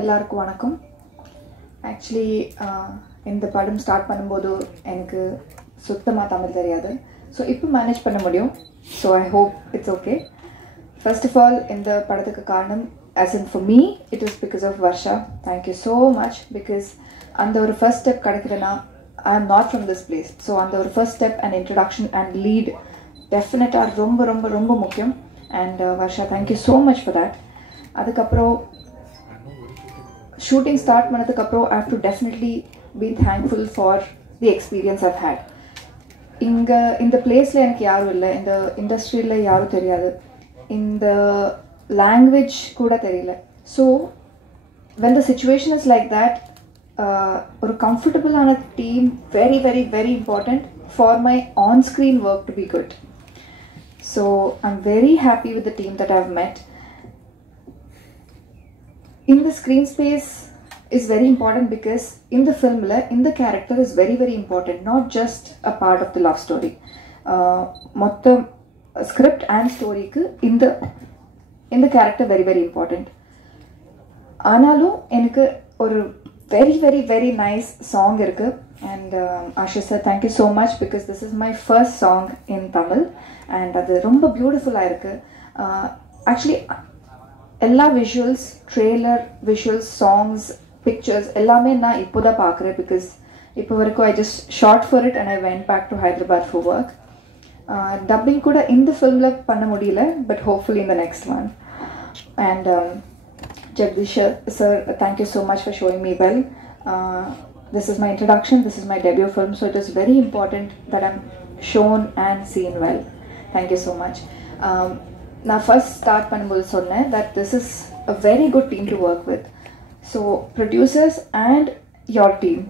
எல்லாருக்கும் வணக்கம். ஆக்சுவலி இந்த படம் ஸ்டார்ட் பண்ணும்போது எனக்கு சுத்தமாக தமிழ் தெரியாது. ஸோ இப்போ மேனேஜ் பண்ண முடியும். So I hope it's okay. First of all இந்த படத்துக்கு காரணம் as in for me it is because of Varsha. Thank you so much. Because அந்த ஒரு ஃபர்ஸ்ட் ஸ்டெப் கிடைக்குதுன்னா I am not from this place. So அந்த ஒரு first step and introduction and lead டெஃபினட்டாக ரொம்ப ரொம்ப ரொம்ப முக்கியம். And Varsha thank you so much for that. அதுக்கப்புறம் shooting start பண்ணதுக்கப்புறம் I have to definitely be thankful for the experience I've had. இங்கே இந்த பிளேஸில் எனக்கு யாரும் இல்லை, இந்த இண்டஸ்ட்ரியில் யாரும் தெரியாது, இந்த லாங்குவேஜ் கூட தெரியல. So when the situation is like that, ஒரு கம்ஃபர்டபுளான team very very very important for my on-screen work to be good. So I'm very happy with the team that I've met. In the screen space is very important because in the film the character is very very important, not just a part of the love story. Motta script and story ku in the character very very important. Aanalum enakku oru very very very nice song irukku and Ashish sir thank you so much because this is my first song in Tamil and adu romba beautiful ah irukku. Actually எல்லா visuals, trailer visuals, songs, pictures எல்லாமே நான் இப்போ தான் பார்க்குறேன். Because இப்போ வரைக்கும் I just shot for it and I went back to Hyderabad for work. Dubbing கூட இந்த ஃபிலிமில் பண்ண முடியல, பட் ஹோப்ஃபுல்லி இந்த next one. And Jagadeesh sir thank you so much for showing me well. This is my introduction, this is my debut film, so it is very important that I'm shown and scene well. Thank you so much. நான் first start பண்ணும்போது சொன்னேன் that this is a very good team to work with. So producers and your team,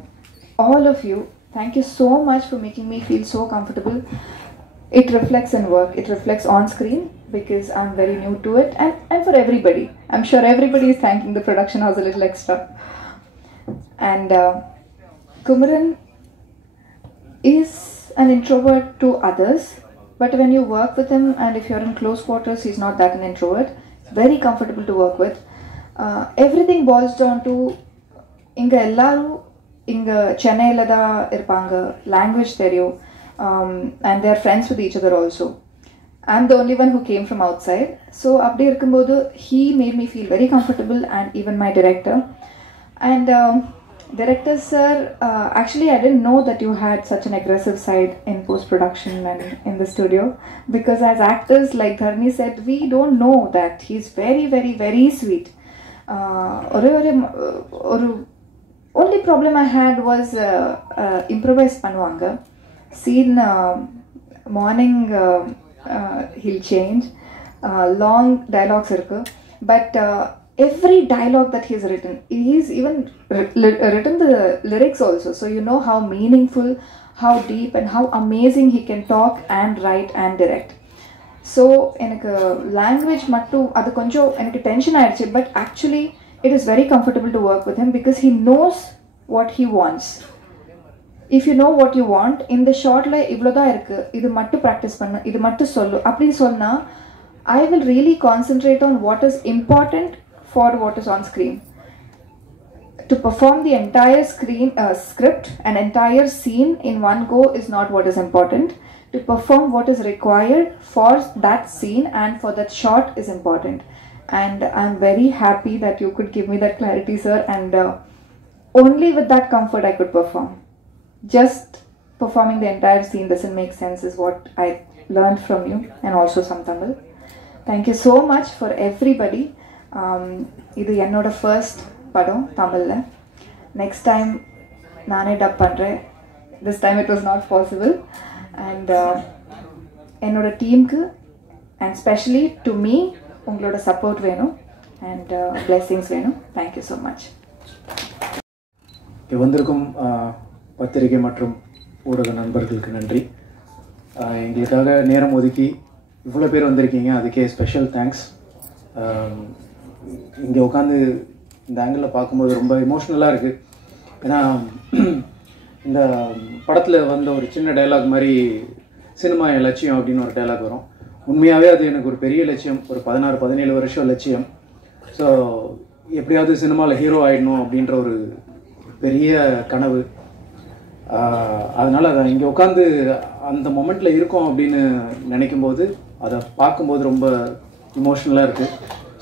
all of you, thank you so much for making me feel so comfortable. It reflects in work, it reflects on screen because I'm very new to it and for everybody. I'm sure everybody is thanking the production house a little extra. And Kumaran is an introvert to others. But when you work with him and if you're in close quarters, he's not that an introvert. It's very comfortable to work with. Everything boils down to inga ellaru inga Chennai la da irpanga, language theriyo, and they're friends with each other also. I'm the only one who came from outside. So abdi irukumbodhu he made me feel very comfortable and even my director. And Director sir, actually I didn't know that you had such an aggressive side in post-production and in the studio, because as actors, like Dharni said, we don't know that. He's very very very sweet. Only problem I had was improvise பண்ணுவாங்க. Scene morning he'll change, long dialogues irukku, but every dialogue that he's even written the lyrics also, so you know how meaningful, how deep and how amazing he can talk and write and direct. So enakku language mattu adu konjam enakku tension airuchu, but actually it is very comfortable to work with him because he knows what he wants. If you know what you want, in the short la ivlodha irukku, idu mattu practice pannu, idu mattu sollu appdi sonna I will really concentrate on what is important for what is on screen. To perform the entire script, an entire scene in one go is not what is important. To perform what is required for that scene and for that shot is important. And I'm very happy that you could give me that clarity, sir, and only with that comfort I could perform. Just performing the entire scene doesn't make sense is what I learned from you, and also some Tamil. Thank you so much for everybody. இது என்னோட first படம் தமிழில். Next time நானே dub பண்ணுறேன். This time it was not possible. And என்னோட டீமுக்கு and specially to me உங்களோட support வேணும் அண்ட் பிளெஸிங்ஸ் வேணும். Thank you so much. வந்திருக்கும் பத்திரிகை மற்றும் ஊடக நண்பர்களுக்கு நன்றி. எங்களுக்காக நேரம் ஒதுக்கி இவ்வளோ பேர் வந்திருக்கீங்க, அதுக்கே ஸ்பெஷல் தேங்க்ஸ். இங்கே உட்காந்து இந்த ஆங்கிளில் பார்க்கும்போது ரொம்ப எமோஷ்னலாக இருக்குது. ஏன்னா இந்த படத்தில் வந்த ஒரு சின்ன டைலாக் மாதிரி சினிமா என் லட்சியம் அப்படின்னு ஒரு டைலாக் வரும். உண்மையாகவே அது எனக்கு ஒரு பெரிய லட்சியம், ஒரு 16-17 வருஷம் லட்சியம். ஸோ எப்படியாவது சினிமாவில் ஹீரோ ஆகிடணும் அப்படின்ற ஒரு பெரிய கனவு. அதனால் அதை இங்கே உட்காந்து அந்த மொமெண்ட்டில் இருக்கோம் அப்படின்னு நினைக்கும்போது அதை பார்க்கும்போது ரொம்ப இமோஷ்னலாக இருக்குது.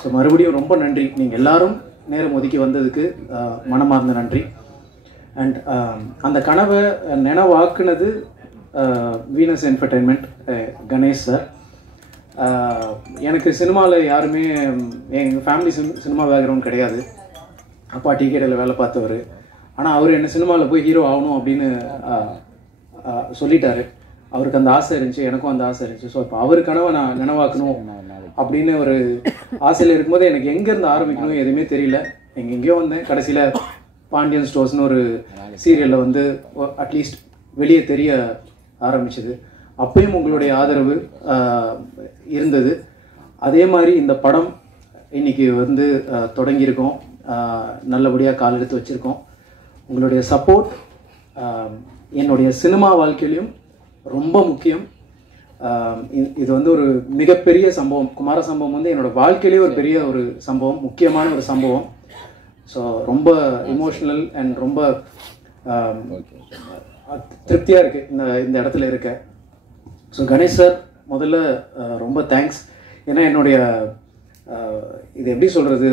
ஸோ மறுபடியும் ரொம்ப நன்றி, நீங்கள் எல்லோரும் நேரம் ஒதுக்கி வந்ததுக்கு மனமார்ந்த நன்றி. அண்ட் அந்த கனவை நினைவாக்குனது வீனஸ் என்டர்டெயின்மெண்ட், கணேஷ் சார். எனக்கு சினிமாவில் யாருமே, எங்கள் ஃபேமிலி சினிமா பேக்ரவுண்ட் கிடையாது. அப்பா டிக்கெட்டில் வேலை பார்த்தவர். ஆனால் அவர் என்ன சினிமாவில் போய் ஹீரோ ஆகணும் அப்படின்னு சொல்லிட்டாரு. அவருக்கு அந்த ஆசை இருந்துச்சு, எனக்கும் அந்த ஆசை இருந்துச்சு. ஸோ இப்போ அவர் கனவை நான் நினைவாக்கணும் அப்படின்னு ஒரு ஆசையில் இருக்கும்போது எனக்கு எங்கேருந்து ஆரம்பிக்கணும் எதுவுமே தெரியல. எங்கெங்கேயோ வந்தேன். கடைசியில் பாண்டியன் ஸ்டோர்ஸ்னு ஒரு சீரியலில் வந்து அட்லீஸ்ட் வெளியே தெரிய ஆரம்பிச்சது. அப்பயும் உங்களுடைய ஆதரவு இருந்தது. அதே மாதிரி இந்த படம் இன்னைக்கு வந்து தொடங்கியிருக்கோம், நல்லபடியாக கால் எடுத்து வச்சுருக்கோம். உங்களுடைய சப்போர்ட் என்னுடைய சினிமா வாழ்க்கையிலையும் ரொம்ப முக்கியம். இது வந்து ஒரு மிகப்பெரிய சம்பவம். குமார சம்பவம் வந்து என்னோடய வாழ்க்கையிலேயே ஒரு பெரிய ஒரு சம்பவம், முக்கியமான ஒரு சம்பவம். ஸோ ரொம்ப இமோஷ்னல் அண்ட் ரொம்ப திருப்தியாக இருக்குது இந்த இடத்துல இருக்க. ஸோ கணேஷ் சார் முதல்ல ரொம்ப தேங்க்ஸ். ஏன்னா என்னுடைய இது எப்படி சொல்கிறது,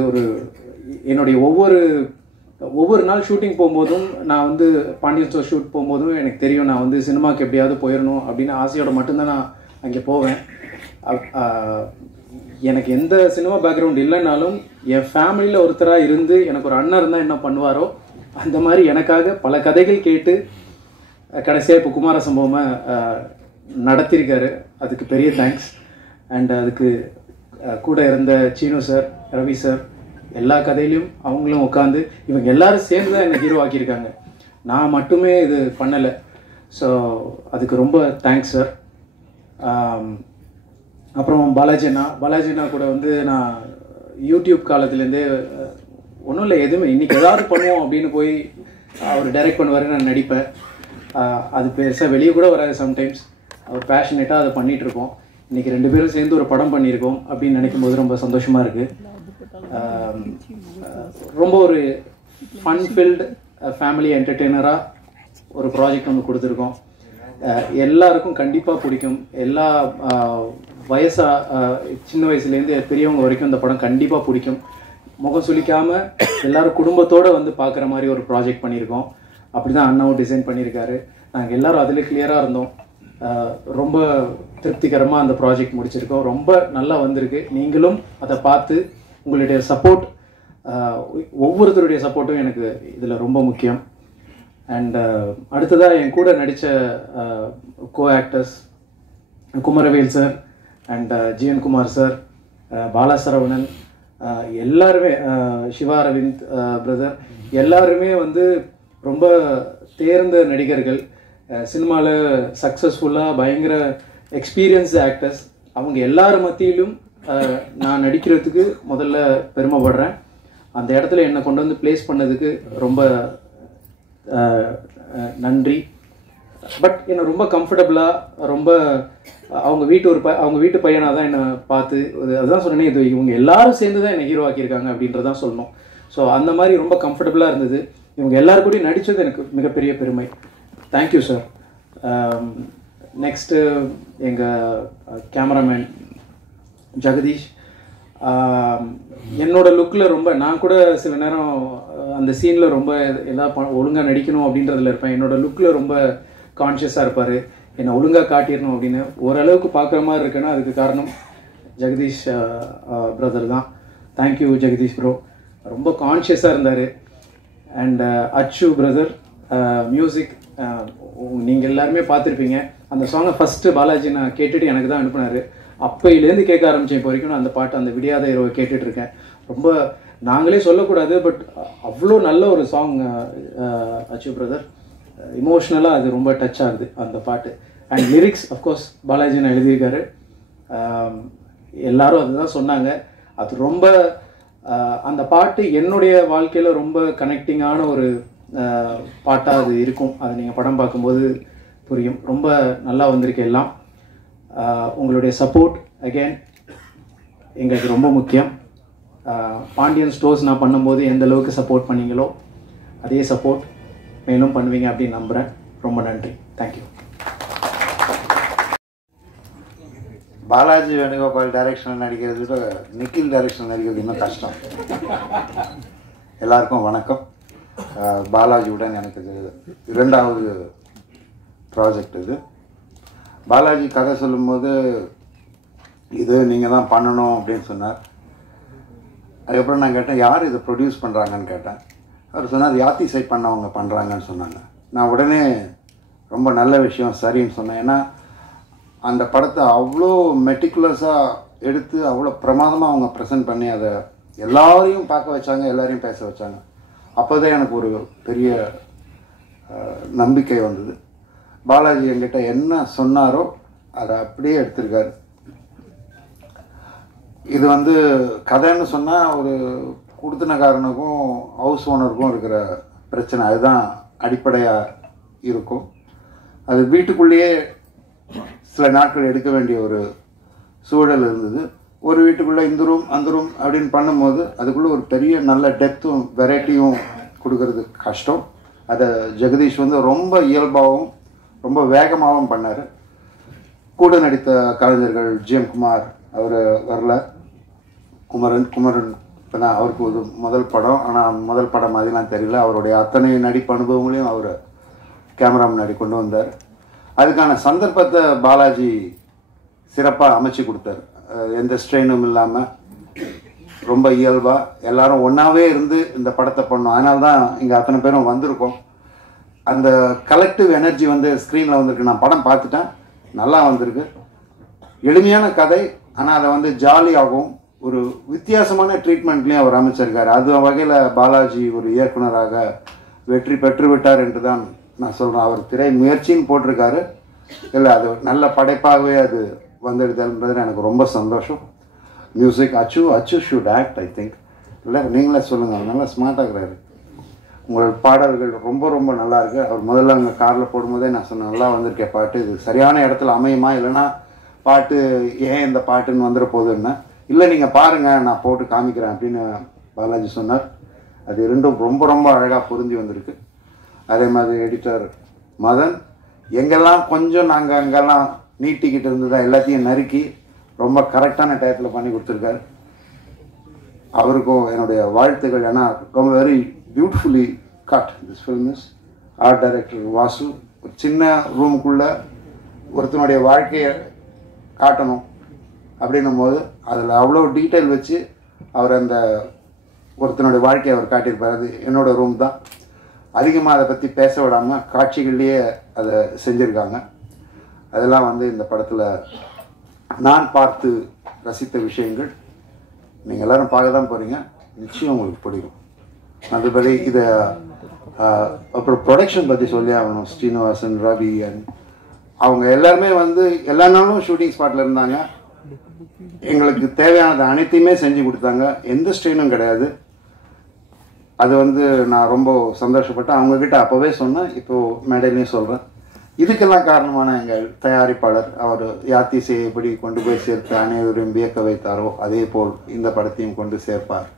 என்னுடைய ஒவ்வொரு நாள் ஷூட்டிங் போகும்போதும், நான் வந்து பாண்டியன் ஸ்டோர் ஷூட் போகும்போதும் எனக்கு தெரியும் நான் வந்து சினிமாவுக்கு எப்படியாவது போயிடணும் அப்படின்னு ஆசையோடு மட்டும்தான் நான் அங்கே போவேன். எனக்கு எந்த சினிமா பேக்ரவுண்ட் இல்லைனாலும் என் ஃபேமிலியில் ஒருத்தராக இருந்து எனக்கு ஒரு அண்ணன் இருந்தால் என்ன பண்ணுவாரோ அந்த மாதிரி எனக்காக பல கதைகள் கேட்டு கடைசியாக இப்போ குமார சம்பவமை நடத்தியிருக்காரு. அதுக்கு பெரிய தேங்க்ஸ். அண்ட் அதுக்கு கூட இருந்த சீனு சார், ரவி சார், எல்லா கதையிலையும் அவங்களும் உட்காந்து இவங்க எல்லாரும் சேர்ந்து தான் என்னை ஹீரோ ஆக்கியிருக்காங்க. நான் மட்டுமே இது பண்ணலை. ஸோ அதுக்கு ரொம்ப தேங்க்ஸ் சார். அப்புறம் பாலாஜினா கூட வந்து நான் யூடியூப் காலத்துலேருந்தே ஒன்றும் இல்லை, எதுவுமே இன்றைக்கி ஏதாவது பண்ணுவோம் அப்படின்னு போய் அவர் டைரக்ட் பண்ணுவார், நான் நடிப்பேன். அது பெருசாக வெளியே கூட வராது. சம்டைம்ஸ் அவர் பேஷனேட்டாக அதை பண்ணிகிட்ருப்போம். இன்றைக்கி 2 பேரும் சேர்ந்து ஒரு படம் பண்ணியிருக்கோம் அப்படின்னு நினைக்கும் போது ரொம்ப சந்தோஷமாக இருக்குது. ரொம்ப ஒரு ஃபன் ஃபில்டு ஃபேமிலி என்டர்டெய்னராக ஒரு ப்ராஜெக்ட் ஒன்று கொடுத்துருக்கோம். எல்லாருக்கும் கண்டிப்பாக பிடிக்கும். எல்லா சின்ன வயசுலேருந்து பெரியவங்க வரைக்கும் இந்த படம் கண்டிப்பாக பிடிக்கும். முகம் சுளிக்காமல் எல்லோரும் குடும்பத்தோடு வந்து பார்க்குற மாதிரி ஒரு ப்ராஜெக்ட் பண்ணியிருக்கோம். அப்படி தான் அண்ணாவும் டிசைன் பண்ணியிருக்காரு. நாங்கள் எல்லோரும் அதில் கிளியராக இருந்தோம். ரொம்ப திருப்திகரமாக அந்த ப்ராஜெக்ட் முடிச்சிருக்கோம். ரொம்ப நல்லா வந்திருக்கு. நீங்களும் அதை பார்த்து உங்களுடைய சப்போர்ட், ஒவ்வொருத்தருடைய சப்போர்ட்டும் எனக்கு இதில் ரொம்ப முக்கியம். அண்ட் அடுத்ததாக என் கூட நடித்த co actors Kumaravel sir and G N Kumar sir, Bala Saravanan, எல்லாருமே, சிவா அரவிந்த் பிரதர், எல்லாருமே வந்து ரொம்ப தேர்ந்த நடிகர்கள். சினிமாவில் சக்ஸஸ்ஃபுல்லாக பயங்கர எக்ஸ்பீரியன்ஸ்டு ஆக்டர்ஸ். அவங்க எல்லார் மத்தியிலும் நான் நடிக்கிறதுக்கு முதல்ல பெருமைப்படுறேன். அந்த இடத்துல என்னை கொண்டு வந்து ப்ளேஸ் பண்ணதுக்கு ரொம்ப நன்றி. பட் என்னை ரொம்ப கம்ஃபர்டபுளாக, ரொம்ப அவங்க வீட்டு பையனாக தான் என்னை பார்த்து, அதுதான் சொன்னேன், இது இவங்க எல்லாரும் சேர்ந்து தான் என்னை ஹீரோ ஆக்கியிருக்காங்க அப்படின்றதான் சொல்லணும். ஸோ அந்த மாதிரி ரொம்ப கம்ஃபர்டபுளாக இருந்தது. இவங்க எல்லாரும் கூடயும் நடித்தது எனக்கு மிகப்பெரிய பெருமை. Thank you sir. நெக்ஸ்ட்டு எங்கள் கேமராமேன் ஜெகதீஷ். என்னோட லுக்கில் ரொம்ப, நான் கூட சில நேரம் அந்த சீனில் ரொம்ப ஒழுங்காக நடிக்கணும் அப்படின்றதுல இருப்பேன். என்னோடய லுக்கில் ரொம்ப கான்ஷியஸாக இருப்பார். என்னை ஒழுங்காக காட்டிடணும் அப்படின்னு. ஓரளவுக்கு பார்க்குற மாதிரி இருக்குன்னா அதுக்கு காரணம் ஜெகதீஷ் பிரதர் தான். Thank you Jagadeesh bro. ரொம்ப கான்ஷியஸாக இருந்தார். அண்ட் அச்சு பிரதர், மியூசிக் நீங்கள் எல்லாருமே பார்த்துருப்பீங்க. அந்த சாங்கை ஃபஸ்ட்டு பாலாஜி நான் கேட்டுட்டு எனக்கு தான் அனுப்புனார். அப்போயிலேருந்து கேட்க ஆரம்பித்தேன். இப்போ வரைக்கும் நான் அந்த பாட்டு, அந்த விடியாத இரவு கேட்டுட்ருக்கேன். ரொம்ப நாங்களே சொல்லக்கூடாது, பட் அவ்வளோ நல்ல ஒரு சாங் அச்சு பிரதர். இமோஷ்னலாக அது ரொம்ப டச் ஆகுது அந்த பாட்டு. அண்ட் லிரிக்ஸ் அஃப்கோர்ஸ் பாலாஜி நான் எழுதியிருக்காரு. எல்லாரும் அதுதான் சொன்னாங்க. அது ரொம்ப அந்த பாட்டு என்னுடைய வாழ்க்கையில் ரொம்ப கனெக்டிங்கான ஒரு பாட்டாக அது இருக்கும். அது நீங்கள் படம் பார்க்கும்போது புரியும். ரொம்ப நல்லா வந்திருக்கு எல்லாம். உங்களுடைய சப்போர்ட் அகெயின் எங்களுக்கு ரொம்ப முக்கியம். பாண்டியன் ஸ்டோர்ஸ் நான் பண்ணும்போது எந்த அளவுக்கு சப்போர்ட் பண்ணீங்களோ அதே சப்போர்ட் மேலும் பண்ணுவீங்க அப்படின்னு நம்புகிறேன். ரொம்ப நன்றி. தேங்க்யூ. பாலாஜி வேணுகோபால் டைரக்ஷனில் நடிக்கிறது விட நிக்கில் டைரக்ஷனில் நடிக்கிறது இன்னும் கஷ்டம். எல்லாருக்கும் வணக்கம். பாலாஜியுடன் எனக்கு இது 2வது ப்ராஜெக்ட். இது பாலாஜி கதை சொல்லும்போது இது நீங்கள் தான் பண்ணணும் அப்படின்னு சொன்னார். அதுக்கப்புறம் நான் கேட்டேன் யார் இதை ப்ரொடியூஸ் பண்ணுறாங்கன்னு கேட்டேன். அவர் சொன்னார் யாத்தி சைட் பண்ணவங்க பண்ணுறாங்கன்னு சொன்னாங்க. நான் உடனே ரொம்ப நல்ல விஷயம் சரின்னு சொன்னேன். ஏன்னா அந்த படத்தை அவ்வளோ மெட்டிகுலஸாக எடுத்து அவ்வளோ பிரமாதமாக அவங்க ப்ரெசென்ட் பண்ணி அதை எல்லாரையும் பார்க்க வச்சாங்க, எல்லாரையும் பேச வச்சாங்க. அப்போ தான் எனக்கு ஒரு பெரிய நம்பிக்கை வந்தது. பாலாஜி என்கிட்ட என்ன சொன்னாரோ அதை அப்படியே எடுத்திருக்காரு. இது வந்து கதைன்னு சொன்னால் ஒரு குடுத்தனக்காரனுக்கும் ஹவுஸ் ஓனருக்கும் இருக்கிற பிரச்சனை அதுதான் அடிப்படையாக இருக்கும். அது வீட்டுக்குள்ளேயே சில நாட்கள் எடுக்க வேண்டிய ஒரு சூழல் இருந்தது. ஒரு வீட்டுக்குள்ளே இந்த ரூம் அந்த ரூம் அப்படின்னு பண்ணும்போது அதுக்குள்ளே ஒரு பெரிய நல்ல டெப்த்தும் வெரைட்டியும் கொடுக்கறது கஷ்டம். அதை ஜெகதீஷ் வந்து ரொம்ப இயல்பாகவும் ரொம்ப வேகமாகவும் பண்ணார். கூட நடித்த கலைஞர்கள் ஜிஎம் குமார் அவர் வரல, குமரன் இப்போ தான் அவருக்கு ஒரு முதல் படம். ஆனால் முதல் படம் மாதிரிலாம் தெரியல. அவருடைய அத்தனை நடிப்பு அனுபவங்களையும் அவர் கேமரா முன்னாடி கொண்டு வந்தார். அதுக்கான சந்தர்ப்பத்தை பாலாஜி சிறப்பாக அமைச்சு கொடுத்தார். எந்த ஸ்ட்ரெயினும் இல்லாமல் ரொம்ப இயல்பாக எல்லாரும் ஒன்றாவே இருந்து இந்த படத்தை பண்ணோம். அதனால தான் இங்கே அத்தனை பேரும் வந்திருக்கோம். அந்த கலெக்டிவ் எனர்ஜி வந்து ஸ்க்ரீனில் வந்திருக்கு. நான் படம் பார்த்துட்டேன், நல்லா வந்திருக்கு. எளிமையான கதை, ஆனால் அதை வந்து ஜாலியாகவும் ஒரு வித்தியாசமான ட்ரீட்மெண்ட்லேயும் அவர் அமைச்சிருக்காரு. அது வகையில் பாலாஜி ஒரு இயக்குனராக வெற்றி பெற்று விட்டார் என்று தான் நான் சொல்கிறேன். அவர் திரை முயற்சின்னு போட்டிருக்காரு. இல்லை, அது நல்ல படைப்பாகவே அது வந்துடுதுன்றது எனக்கு ரொம்ப சந்தோஷம். மியூசிக் அச்சு ஷுட் ஆக்ட் ஐ திங்க். இல்லை நீங்களே சொல்லுங்கள், அவர் நல்லா ஸ்மார்ட்டாகிறாரு. உங்கள் பாடல்கள் ரொம்ப ரொம்ப நல்லா இருக்குது. அவர் முதல்ல அங்கே காரில் போடும்போதே நான் சொன்னேன் நல்லா வந்திருக்கேன் பாட்டு, இது சரியான இடத்துல அமையுமா, இல்லைனா பாட்டு ஏன் இந்த பாட்டுன்னு வந்துட போகுதுன்னா, இல்லை நீங்கள் பாருங்கள் நான் போட்டு காமிக்கிறேன் அப்படின்னு பாலாஜி சொன்னார். அது இரண்டும் ரொம்ப ரொம்ப அழகாக பொருந்தி வந்திருக்கு. அதே மாதிரி எடிட்டர் மதன் எங்கெல்லாம் கொஞ்சம் நாங்கள் அங்கெல்லாம் நீட்டிக்கிட்டு இருந்ததா எல்லாத்தையும் நறுக்கி ரொம்ப கரெக்டான டயத்தில் பண்ணி கொடுத்துருக்காரு. அவருக்கும் என்னுடைய வாழ்த்துக்கள். ஏன்னா ரொம்ப very beautifully cut this film is. Art director Vasu ஒரு சின்ன ரூமுக்குள்ளே ஒருத்தனுடைய வாழ்க்கையை காட்டணும் அப்படின்னும் போது அதில் அவ்வளோ டீட்டெயில் வச்சு அவர் அந்த ஒருத்தனுடைய வாழ்க்கையை அவர் காட்டியிருப்பார். அது என்னோடய ரூம் தான். அதிகமாக அதை பற்றி பேச விடாமல் காட்சிகள்லேயே அதை செஞ்சுருக்காங்க. அதெல்லாம் வந்து இந்த படத்தில் நான் பார்த்து ரசித்த விஷயங்கள். நீங்கள் எல்லோரும் பார்க்க தான் போகிறீங்க, நிச்சயம் உங்களுக்கு பிடிக்கும். மற்றபடி இதை அப்புறம் ப்ரொடக்ஷன் பற்றி சொல்லி ஆகணும். ஸ்ரீனிவாசன், ரவி அவங்க எல்லாருமே வந்து எல்லா நாளும் ஷூட்டிங் ஸ்பாட்டில் இருந்தாங்க. எங்களுக்கு தேவையானது அனைத்தையுமே செஞ்சு கொடுத்தாங்க. எந்த ஸ்ட்ரெயினும் கிடையாது. அது வந்து நான் ரொம்ப சந்தோஷப்பட்டேன். அவங்கக்கிட்ட அப்போவே சொன்னேன், இப்போது மேடையிலையும் சொல்கிறேன். இதுக்கெல்லாம் காரணமான எங்கள் தயாரிப்பாளர் அவர் யாத்திசையை எப்படி கொண்டு போய் சேர்த்து அனைவரையும் வியக்க வைத்தாரோ அதே போல் இந்த படத்தையும் கொண்டு சேர்ப்பார்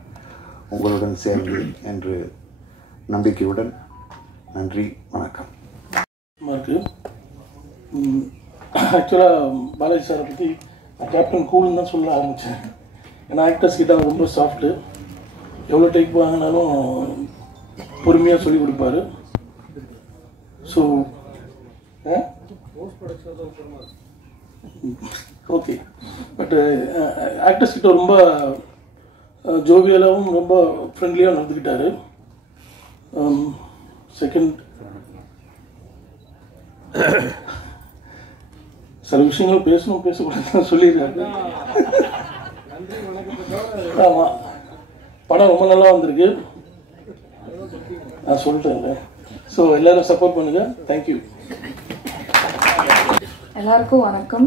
உங்களுடன் சேர்ந்து என்று நம்பிக்கையுடன் நன்றி, வணக்கம். ஆக்சுவலாக பாலாஜி சாரை பற்றி கேப்டன் கூல்னு தான் சொல்ல ஆரம்பித்தேன். ஏன்னா ஆக்டர்ஸ் கிட்ட ரொம்ப சாஃப்ட்டு, எவ்வளோ டேக் வாங்கினாலும் பொறுமையாக சொல்லி கொடுப்பாரு. ஸோ ஓகே, பட் ஆக்டர்ஸ் கிட்ட ரொம்ப ஜோவியலாகவும் ரொம்ப ஃப்ரெண்ட்லியாக நடந்துக்கிட்டாரு. செகண்ட், சில விஷயங்கள் பேசக்கூடாதுன்னு சொல்லிடுறாரு. ஆமாம், படம் ரொம்ப நல்லா வந்திருக்கு, நான் சொல்லிட்டேன். ஸோ எல்லோரும் சப்போர்ட் பண்ணுங்கள். தேங்க்யூ. எல்லாருக்கும் வணக்கம்.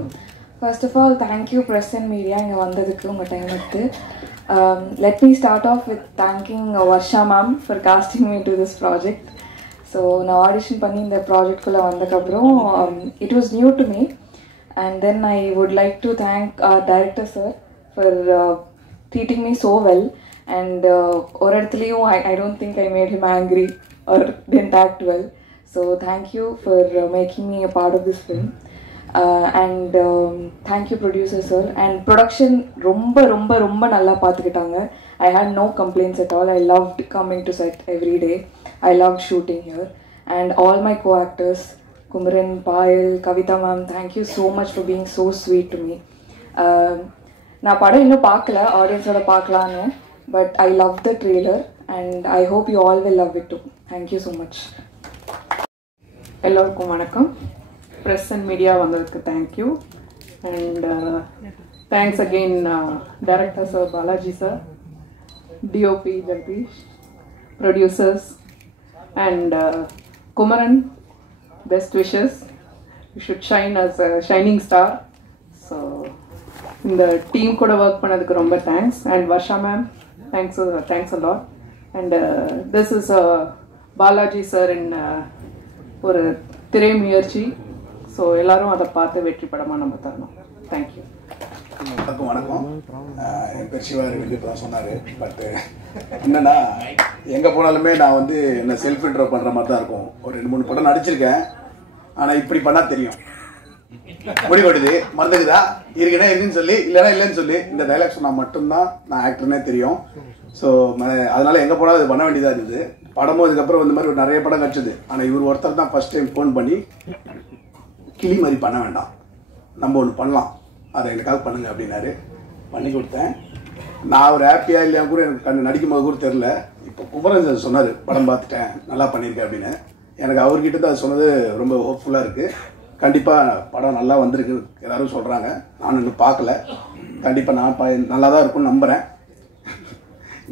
First of all thank you press and media இங்கே வந்ததுக்கு உங்கள் டைம் எடுத்து. Let me start off with thanking Varsha ma'am for casting me to this project. So நான் ஆடிஷன் பண்ணி இந்த ப்ராஜெக்ட்குள்ளே வந்ததுக்கப்புறம் it was new to me. And then I would like to thank our director sir for treating me so well. And or I don't think I made him angry or didn't act well. So thank you for making me a part of this film. And thank you producer sir. And production ரொம்ப நல்லா பார்த்துக்கிட்டாங்க. I had no complaints at all. I loved coming to set every day. I loved shooting here. And all my co-actors, Kumaran, Payal, Kavita ma'am, thank you so much for being so sweet to me. நான் படம் இன்னும் பார்க்கல, ஆடியன்ஸோட பார்க்கலான்னு, but I love the trailer and I hope you all will love it too. Thank you so much. எல்லாருக்கும் வணக்கம். Press and media வந்ததுக்கு thank you. And thanks again director sir Balaji sir, DOP Jagadish, producers and Kumaran, best wishes. You should shine as a shining star. So இந்த team கூட work பண்ணதுக்கு ரொம்ப thanks. And Varsha ma'am, thanks a lot. And this is Balaji sir in ஒரு திரை முயற்சி. So எல்லாரும் அதை பார்த்து வெற்றி படமாக நம்ம தரணும். தேங்க்யூ. எல்லாருக்கும் வணக்கம். என் பேர் சிவாரி வெளியே தான் சொன்னார். பட்டு என்னன்னா, எங்கே போனாலுமே நான் வந்து என்ன செல்ஃப் இன்ட்ரோ பண்ணுற மாதிரி தான் இருக்கும். ஒரு 2-3 படம் நடிச்சிருக்கேன். ஆனால் இப்படி பண்ணால் தெரியும், முடிவெடுது மறந்துக்குதா, இருக்குன்னா இருக்குன்னு சொல்லி, இல்லைன்னா இல்லைன்னு சொல்லி, இந்த டைலாக் சொன்னால் மட்டும்தான் நான் ஆக்டர்னே தெரியும். ஸோ அதனால எங்கே போனாலும் அது பண்ண வேண்டியதாக இருந்தது. படமும் இதுக்கப்புறம் இந்த மாதிரி ஒரு நிறைய படம் கிடச்சிது. ஆனால் இவர் ஒருத்தர் தான் ஃபர்ஸ்ட் டைம் ஃபோன் பண்ணி, கிளி மாதிரி பண்ண வேண்டாம், நம்ம ஒன்று பண்ணலாம், அதை எனக்காக பண்ணுங்க அப்படின்னாரு. பண்ணி கொடுத்தேன். நான் ஒரு ஹாப்பியாக இல்லையா கூட எனக்கு நடிக்கும் போது கூட தெரில. இப்போ குமரன் சார் சொன்னார், படம் பார்த்துட்டேன், நல்லா பண்ணியிருக்கேன் அப்படின்னு. எனக்கு அவர்கிட்ட தான் அது சொன்னது ரொம்ப ஹோப்ஃபுல்லாக இருக்குது. கண்டிப்பாக படம் நல்லா வந்திருக்கு எல்லாரும் சொல்கிறாங்க. நான் இன்னும் பார்க்கல. கண்டிப்பாக நான் நல்லா தான் இருக்கும்னு நம்புகிறேன்.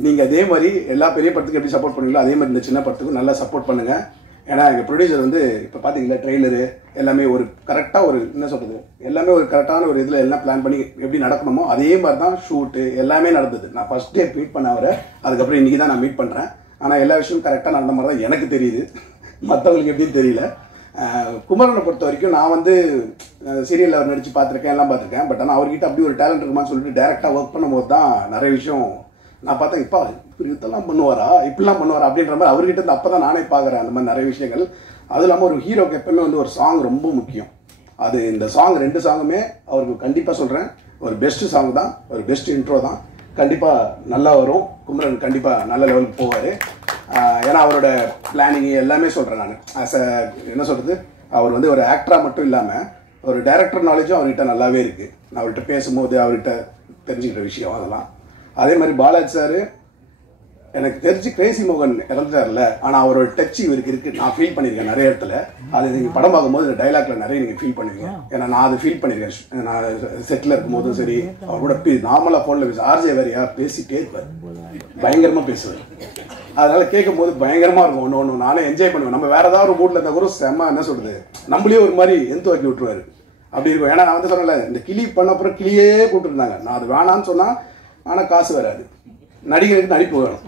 நீங்கள் அதே மாதிரி எல்லா பெரிய படத்துக்கு எப்படி சப்போர்ட் பண்ணுவீங்களோ அதே மாதிரி இந்த சின்ன படத்துக்கும் நல்லா சப்போர்ட் பண்ணுங்கள். ஏன்னா எங்கள் ப்ரொடியூசர் வந்து இப்போ பார்த்தீங்களா, ட்ரெய்லரு எல்லாமே ஒரு கரெக்டாக ஒரு என்ன சொல்கிறது, எல்லாமே ஒரு கரெக்டான ஒரு இதில் எல்லாம் பிளான் பண்ணி எப்படி நடக்கணுமோ அதே மாதிரி தான் ஷூட்டு எல்லாமே நடந்தது. நான் ஃபர்ஸ்ட் டே மீட் பண்ண அவரை, அதுக்கப்புறம் இன்றைக்கி தான் நான் மீட் பண்ணுறேன். ஆனால் எல்லா விஷயமும் கரெக்டாக நடந்த மாதிரி தான் எனக்கு தெரியுது, மற்றவங்களுக்கு எப்படின்னு தெரியல. குமரனை பொறுத்த வரைக்கும் நான் வந்து சீரியலில் அவர் நடித்து பார்த்துருக்கேன், எல்லாம் பார்த்துருக்கேன். பட் ஆனால் அவர்கிட்ட அப்படி ஒரு டேலண்ட் இருக்குமான்னு சொல்லிட்டு டேரெக்டாக ஒர்க் பண்ணும்போது தான் நிறைய விஷயம் நான் பார்த்தேன். இப்போ இப்படி இதெல்லாம் பண்ணுவாரா, இப்படிலாம் பண்ணுவாரா அப்படின்ற மாதிரி அவர்கிட்ட இருந்து அப்போ தான் நானே பார்க்குறேன் அந்த மாதிரி நிறைய விஷயங்கள். அதுவும் இல்லாமல் ஒரு ஹீரோக்கு எப்பவுமே வந்து ஒரு சாங் ரொம்ப முக்கியம். அது இந்த சாங் 2 சாங்குமே அவருக்கு கண்டிப்பாக சொல்கிறேன், ஒரு பெஸ்ட்டு சாங் தான், ஒரு பெஸ்ட் இன்ட்ரோ தான். கண்டிப்பாக நல்லா வரும். குமரன் கண்டிப்பாக நல்ல லெவலுக்கு போவார். ஏன்னா அவரோட பிளானிங் எல்லாமே சொல்கிறேன் நான். ஆஸ் அ என்ன சொல்கிறது, அவர் வந்து ஒரு ஆக்டராக மட்டும் இல்லாமல் ஒரு டைரக்டர் நாலேஜும் அவர்கிட்ட நல்லாவே இருக்குது. நான் அவர்கிட்ட பேசும்போது அவர்கிட்ட தெரிஞ்சுக்கிற விஷயம் அதெல்லாம். அதே மாதிரி பாலாஜி சார் எனக்கு தெரிஞ்சு கிரேசி மோகன் இறந்துட்டார்ல, ஆனால் அவரோட டச் இவருக்கு இருக்குது. நான் ஃபீல் பண்ணியிருக்கேன் நிறைய இடத்துல. அது நீங்கள் படம் பார்க்கும்போது இந்த டைலாக்ல நிறைய நீங்கள் ஃபீல் பண்ணுவீங்க. ஏன்னா நான் அதை ஃபீல் பண்ணியிருக்கேன். நான் செட்டில் இருக்கும் போதும் சரி, அவர் கூட நார்மலாக ஃபோனில் பேச ஆர்ஜே வேறையா பேசிட்டே இருப்பார், பயங்கரமாக பேசுவார். அதனால கேட்கும் போது பயங்கரமாக இருக்கும். ஒன்று நானே என்ஜாய் பண்ணுவேன். நம்ம வேற ஏதாவது ஒரு மூட்டில் இருந்தால் கூட செம்ம என்ன சொல்கிறது, நம்மளே ஒரு மாதிரி எந்தவாக்கி விட்டுருவாரு அப்படி இருக்கும். ஏன்னா நான் வந்து சொன்னல, இந்த கிளி பண்ண அப்புறம் கிளியே கூப்பிட்டுருந்தாங்க. நான் அது வேணான்னு சொன்னால், ஆனால் காசு வராது, நடிகருக்கு நடிப்பு வரும்,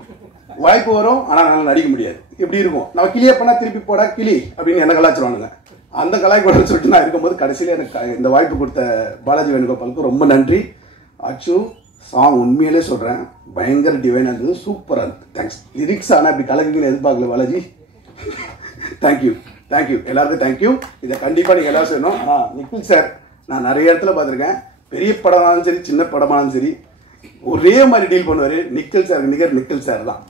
வாய்ப்பு வரும், ஆனால் நல்லா நடிக்க முடியாது. இப்படி இருக்கும். நம்ம கிளியே பண்ணால் திருப்பி போடா கிளி அப்படின்னு என்ன கலாச்சிருவானுங்க. அந்த கலாய்க்கு சொல்லிட்டு நான் இருக்கும்போது கடைசியில் எனக்கு இந்த வாய்ப்பு கொடுத்த பாலாஜி வேணுகோபாலுக்கு ரொம்ப நன்றி. அச்சு சாங் உண்மையிலே சொல்கிறேன், பயங்கர டிவைனாக இருந்தது, சூப்பராக இருந்தது. தேங்க்ஸ். லிரிக்ஸ் ஆனால் இப்படி கலக்குங்கன்னு எதிர்பார்க்கல பாலாஜி. தேங்க்யூ எல்லாருக்கும் தேங்க்யூ. இதை கண்டிப்பாக நீங்கள் எல்லாம் செய்யணும். ஆனால் நிக்கில் சார் நான் நிறைய இடத்துல பார்த்துருக்கேன், பெரிய படமானாலும் சரி சின்ன படமானாலும் சரி ஒரே மாதிரி டீல் பண்ணுவார். நிக்கில் சார் நிகர் நிக்கில் சார் தான்.